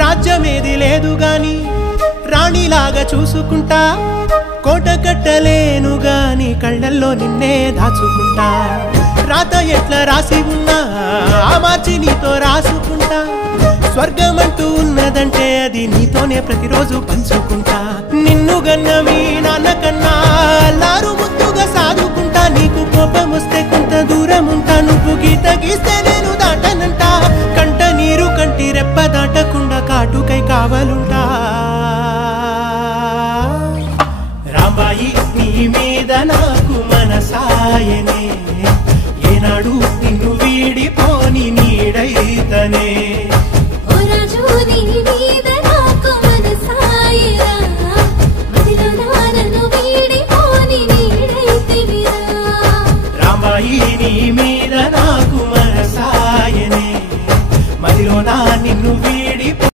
రాజ్యమేది లేదు గాని రాణిలాగా చూసుకుంటా కోట కట్టలేను గాని కళ్ళల్లో నిన్నే దాచుకుంటా రాత ఎట్లా రాసి ఉన్నా ఆ మార్చి నీతో రాసుకుంటా స్వర్గమంటూ ఉన్నదంటే అది నీతోనే ప్రతిరోజు పంచుకుంటా నిన్ను గన్న మీ నాన్న కన్నా లారు ముద్దుగా సాదుకుంటా నీకు కోపం వస్తే కొంత దూరం ఉంటా నువ్వు గీత గీస్తే నేను దాటనంట కంట నీరు కంటి రెప్ప దాటకుండా కాటుకై కావలుంటా రాంబాయి నీ మీద నాకు మనసాయనే ఏనాడు నిన్ను వీడిపోని నీడైతనే ఓ రాజు నీ మీద